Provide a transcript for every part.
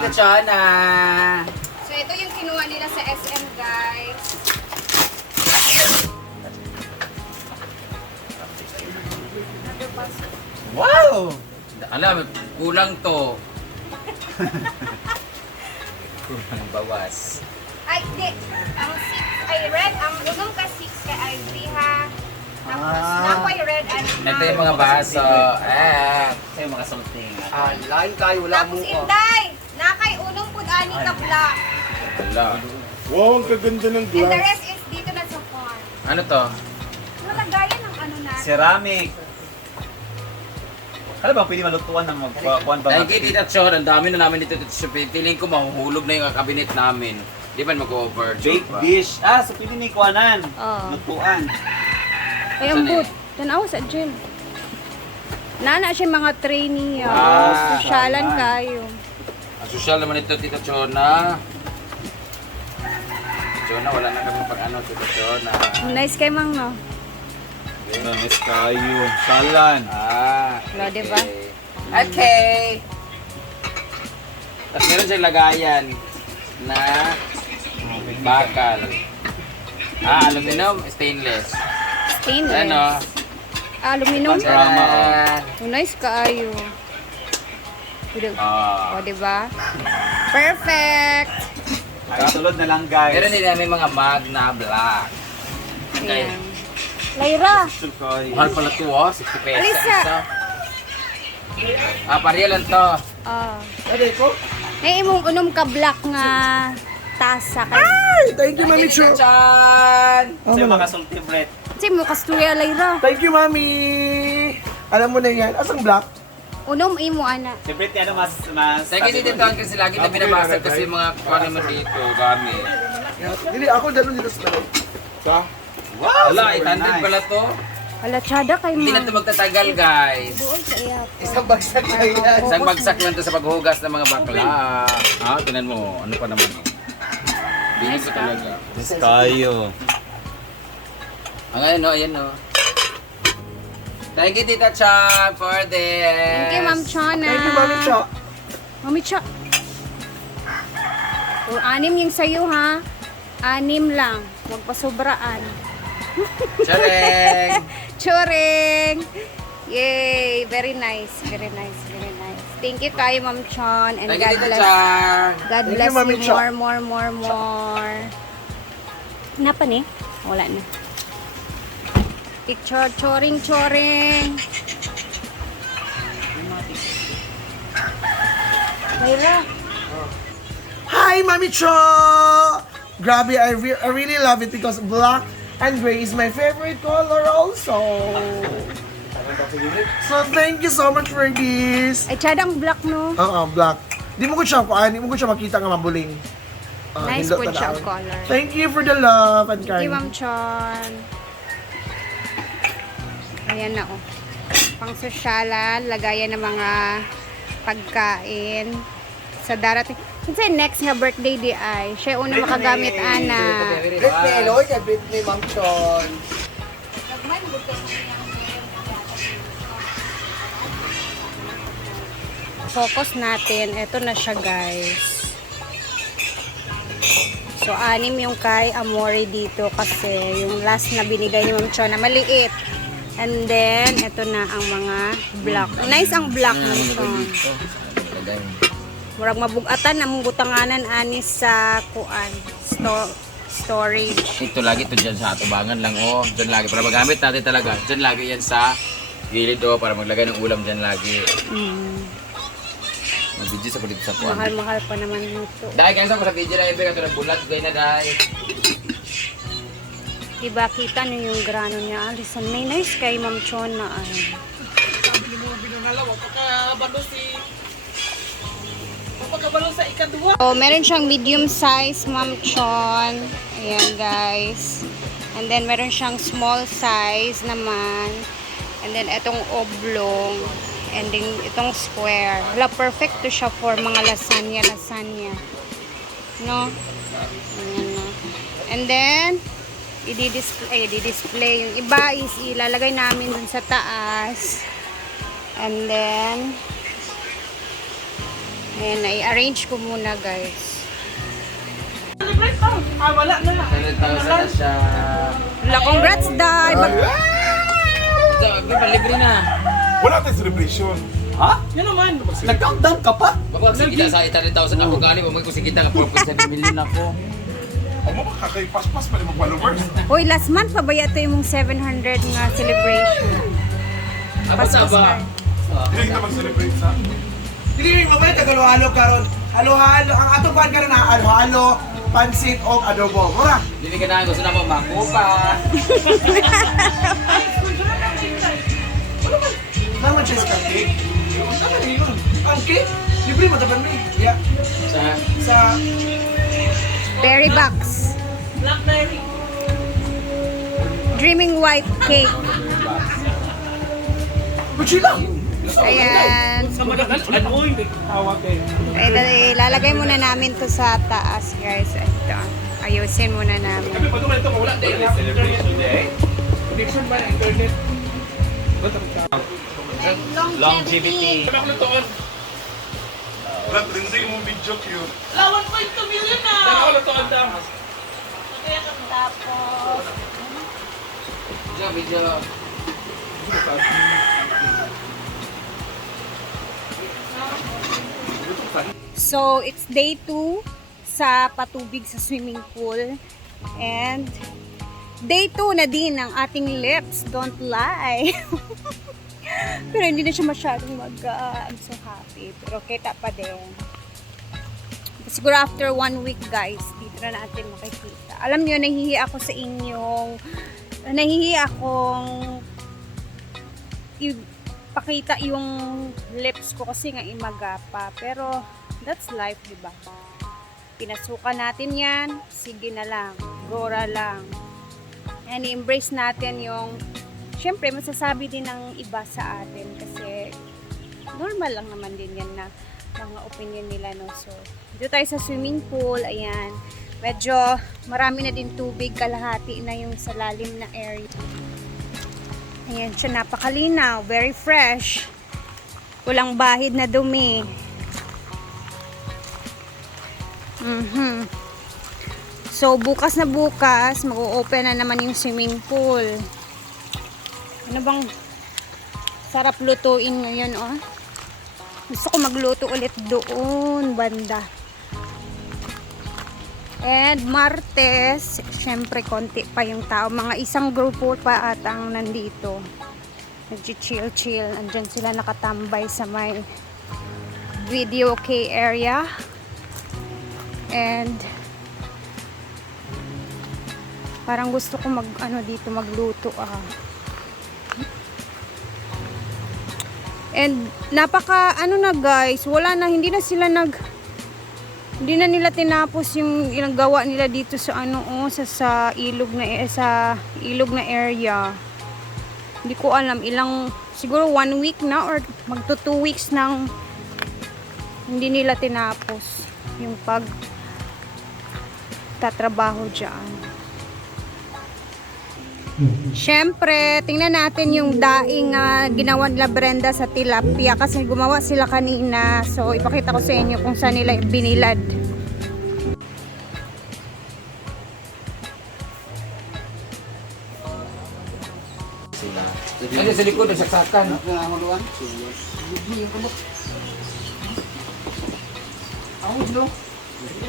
Tita Chona. So, ito yung kinuha nila sa SM, guys. Wow! Alam, kulang to. Kulang bawas. Ay, hindi. Ang 6 ay red. Ang unong ka 6 kay Ivory, ha? Tapos, nakoy red. Ito yung mga baso. Ito yung mga something. Lain kayo, wala mo Tapos, ka. Inday! Nakay unong pud-ani ka black. Wala. Wow, ang kaganda ng And the glass. rest is dito na sa farm. Ano to? Nalagayan ng ano na. Ceramic. Alam ba, pwede malutuan ng magpakuan ba? Thank you, Tita Chon. Ang dami na namin dito. Feeling ko mahuhulog na yung kabinet namin. Di ba mag-over? Baked dish. Ah, so pwede ni kuanan. Oo. Lutuan. Ay, ang boot. Tanaw sa gym. Nana siya mga trainee. Ah, Sosyalan tama. kayo. Ang social naman ito, Tita Chona. Chona, wala na kami pag ano, Tita Chona. Nice kay Mang, no? Namis kayo. Salan. Wala, diba? Okay. Tapos meron siyang lagayan na bakal. Aluminum, stainless. Stainless. Ano? Aluminum. Drama, Oh, nice kaayo. O, diba? Perfect! Ay, sulod na lang guys. Meron din namin mga mug na black. Okay. Ayan. Lyra! Sul kayo. Mahal pala ito, oh. 60 pesos. Alisa. Isa. Pareha lang to. Ano ko? May imong unom ka black nga tasa kay. Ay, thank you, Mami Cho. Chan! Kasi makasulti bread. Kasi mo kasturya Lyra. Thank you, Mami. Alam mo na yan. Asang black? Unom imo ana. Siyempre, ano mas... Thank you, Tito Uncle. Lagi na binabasag kasi yung mga kuha naman dito. Gamit. Hindi, ako dalo dito sa talay. Sa? Wow! Wala, super 800 nice. pala to. Wala tsada kay Hindi na ma. ito magtatagal, guys. Doon sa iya. Isang bagsak na yan. Isang bagsak lang to sa paghugas ng mga bakla. Tinan mo. Ano pa naman. Bilis ko talaga. Mas kayo. Ang ayun, no, ayan, no. Thank you, Tita Chan, for this. Thank you, Ma'am Chona. Thank you, Mami Cho. Mami Cha. O, 6 yung sayo, ha? 6 lang. Huwag pa sobraan. Chareng! Churing! Yay! Very nice. Very nice. Very nice. Thank you kayo, Ma'am Chon. And Thank you, God Tita bless. Chan. God Thank you, bless Mami you Cha. more. Napa ni? Wala na. Picture, choring. Mayra. Hi, Mami Cho! Grabe, I really love it because black and gray is my favorite color also. So, thank you so much for this. Ay, chadang black, no? Black. Di mo ko siya kuan, di mo ko siya makita nga mabuling. Nice hindot po siya ang tanaw. color. Thank you for the love and Thank you, kindness. Ma'am Chon. Ayan na, oh. Pang sosyalan, lagayan ng mga pagkain sa darating. Kasi next nga birthday di ay, siya una makagamit, ana. Britney, Lloyd, kay Britney, Ma'am Chon. Focus natin. Ito na siya, guys. So, 6 yung kay Amore dito kasi yung last na binigay ni Ma'am Chon na maliit. And then, ito na ang mga black. Nice ang black ng Chon. Murag mabugatan ang butanganan ani sa kuan. Storage. Ito lagi ito dyan sa atubangan lang, oh. Dyan lagi. Para magamit natin talaga. Dyan lagi yan sa gilid, oh. Para maglagay ng ulam dyan lagi. Mag-video sa dito sa kuan. Mahal-mahal pa naman nito. Dahil kaya sa video na ibe, katulad bulat, gaya na dahil. Diba, kita niyo yung grano niya. Alisan, may nice kay Ma'am Chon na ay. So, meron siyang medium size, Ma'am Chon. Ayan, guys. And then, meron siyang small size naman. And then, itong oblong. And then, itong square. Wala, perfect to siya for mga lasagna. No? Ayan na. And then, i-display. Yung iba is ilalagay namin dun sa taas. And then, Ayan, i-arrange ko muna guys. Wala na. 7,000 na siya. Wala, congrats Day! Libre na. Wala tayong celebration. Ha? Yan naman. Nag-countdown ka pa? Magpagsikita sa 800,000 ako galing. Kung may kusikita ka 4.7 million ako. Ang mga kakay-pas-pas pa rin mag-followers. Hoy, last month pa ba yato yung 700 nga celebration? Paspas na. Hindi kita mag-celebrate sa... Hindi rin mabay, tagalo-halo karon. Halo-halo. Ang atong pan karon na halo-halo, pansit o adobo. Mura. Hindi ka na gusto na mo makupa. Naman siya sa cake. Ano na yun? Ang cake? Libre mo taban mo eh. Yeah. Sa... Berry box. Blackberry. Dreaming white cake. Kuchila. Ayan. Sa madagal, ano yung tawag eh. Ay, lalagay muna namin to sa taas, guys. Ito. Ayusin muna namin. Kami patuloy ito, wala day. Celebration day. Connection ba ng internet? Longevity. Wala, trending mong video cute. 1.2 million na! Tapos, Video. so, it's day 2 sa patubig sa swimming pool. And, day 2 na din ang ating lips. Don't lie. Pero hindi na siya masyadong I'm so happy. Pero kita pa din. Siguro after 1 week guys, dito na natin makikita. Alam niyo, nahihiya ako sa inyong, nahihiya akong ipakita yung lips ko kasi nga imagapa. Pero that's life, diba? Pinasukan natin yan, sige na lang, gora lang. And embrace natin yung, syempre masasabi din ng iba sa atin kasi normal lang naman din yan na mga opinion nila, no? So, dito tayo sa swimming pool, ayan. Medyo marami na din tubig, kalahati na yung sa lalim na area. Ayan siya, napakalinaw, very fresh. Walang bahid na dumi. So, bukas na bukas, mag-o-open na naman yung swimming pool. Ano bang sarap lutuin ngayon, oh? Gusto ko magluto ulit doon, banda. And Martes, syempre konti pa yung tao. Mga isang grupo pa atang nandito. Nag-chill-chill. Andyan sila nakatambay sa may video okay area. And parang gusto ko dito magluto And napaka na guys, wala na, hindi na nila tinapos yung ginagawa nila dito sa sa ilog na area. Hindi ko alam siguro 1 week na or magto 2 weeks nang hindi nila tinapos yung tatrabaho diyan. Siyempre, tingnan natin yung daing ginawa nila Brenda sa tilapia kasi gumawa sila kanina. So, ipakita ko sa inyo kung saan nila binilad. Ano sa likod, nagsaksakan.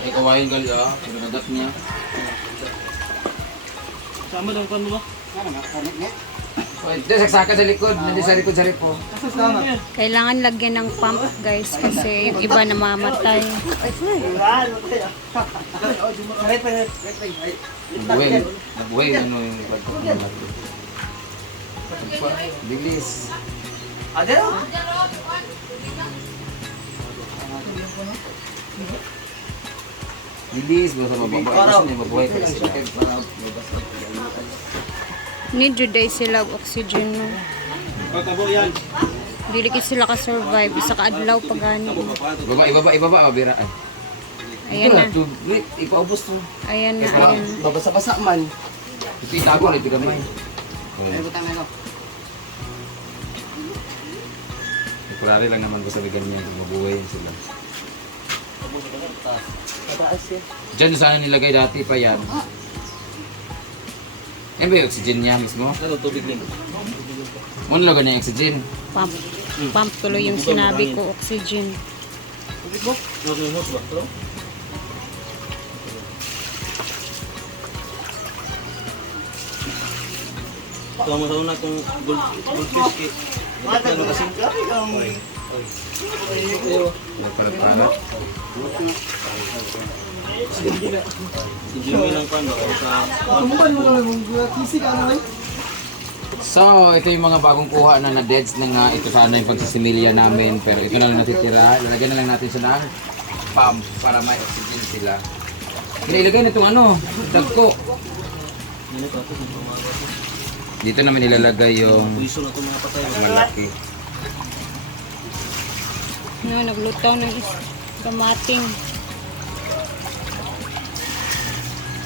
Ay, kawain gali pinagat niya. Sama daw kan mo ba? Ito, saksakan sa likod. Nandito sa likod sa ripo. Kailangan lagyan ng pump guys kasi yung iba namamatay. Nabuhay ano yung pagkakulat. Bilis. Bilis, basta mababawas na mabuhay pa sila. Need juday sila og oxygen no. Pagkabo yan. Dili kay sila ka-survive isa ka adlaw pa gani. Ibaba, bira. Ayan na. Ipaubos to. Ayan na. Babasa-basa man. Ito itago na ito gamay. Temporary lang naman ko sa bigan niya, mabuhay sila. Diyan sana nilagay dati pa yan. Yan ba yung oxygen niya mismo? Ano, tubig din. Ano lagay niya yung oxygen? Pump. Pump tuloy yung sinabi ko, oxygen. Tubig mo? Hose ba? Ito? Ito ang masauna itong goldfish eh. Ano kasi? Nagparat-parat. Hindi mo lang pa So, ito yung mga bagong kuha na na-deads na nga. Ito sana yung pagsisimilya namin. Pero ito na lang natitira. Lalagyan na lang natin siya ng pump para may oxygen sila. Ilagay na itong ano, dagko. Dito naman ilalagay yung puwiso na itong mga patay. malaki. No, naglutaw ng kamating.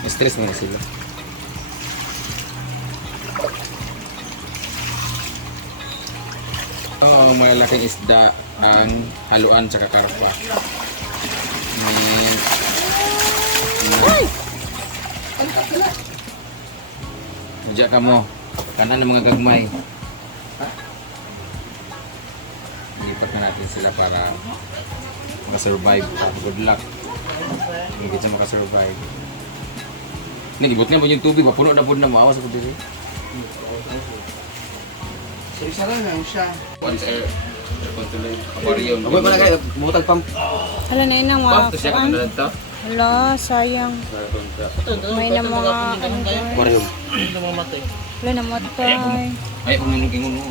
Stress mo na sila. Ito ang malalaking isda ang haluan sa karpa. Medya ka mo. Kanan ng mga gagmay. Lipat na natin sila para makasurvive. Good luck. Hindi siya makasurvive. Nagibot na po yung tubig. Mapuno na po na maawas ako dito. Isa lang lang siya. One sa air control. Aquarium. Ako pa na kayo, butag pump. Hala na yun ang mga Pump to siya kuan. kung to. Hala, sayang. May na mga ano guys. Aquarium. Hala, namatay. Ay, umunog-ingon mo.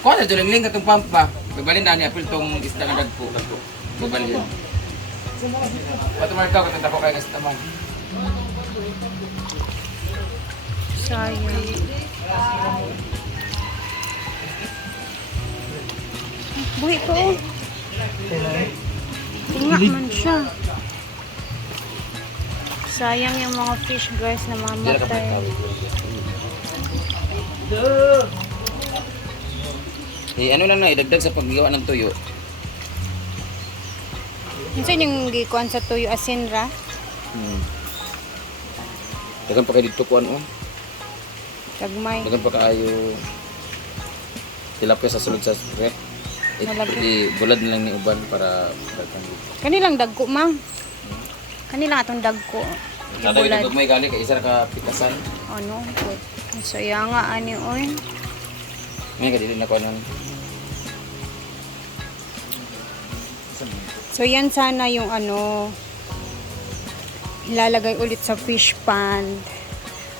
Kuha na tulingling katong pump ba? Babalin na ni apil tong isda na dagko. Babalin. Patumar ka katong tako kay kastaman. Sayang. Buhi ko oh. Tinga man siya. Sayang yung mga fish guys na mamatay. Ano lang na idagdag sa paggawa ng tuyo. Minsan yung gikuan sa tuyo asin ra. Dagan pa kay dito kuan on. Tagmay. Dagan pa kaayo tilapia sa sulod sa rep. Malagi. Bulad na lang ni uban para daghan dito. Kanilang dagko mang. Kanilang atong dagko. Kada Bulad. yung may gali kay isa ka pitasan. Ano? Saya nga ani oy. May kadili na kuan ng So yan sana yung ano ilalagay ulit sa fish pond.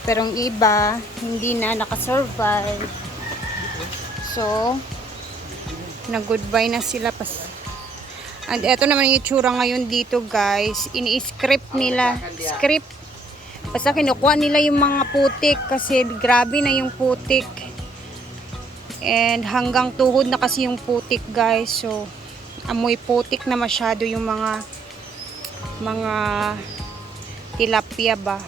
Pero ang iba hindi na nakasurvive. So nag-goodbye na sila pas. And eto naman yung itsura ngayon dito guys. Ini-script nila. Script. Basta kinukuha nila yung mga putik kasi grabe na yung putik. And hanggang tuhod na kasi yung putik guys. So amoy putik na masyado yung mga tilapia ba.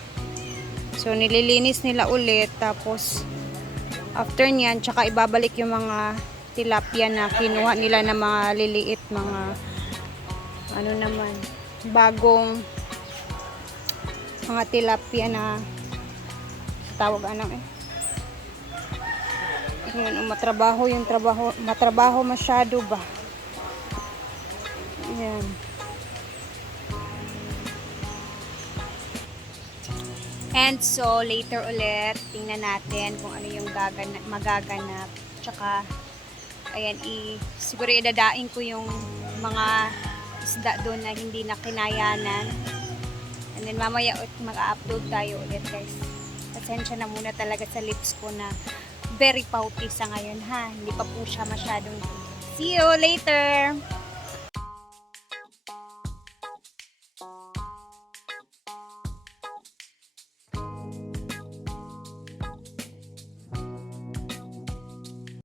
So nililinis nila ulit tapos after nyan tsaka ibabalik yung mga tilapia na kinuha nila na mga liliit mga ano naman bagong mga tilapia na tawag ano matrabaho yung matrabaho masyado ba. Ayan. And so, later ulit, tingnan natin kung ano yung magaganap. Tsaka, ayan, siguro idadaing ko yung mga isda doon na hindi na kinayanan. And then, mamaya mag-upload tayo ulit, guys. Pasensya na muna talaga sa lips ko na very pouty sa ngayon, ha? Hindi pa po siya masyadong. See you later!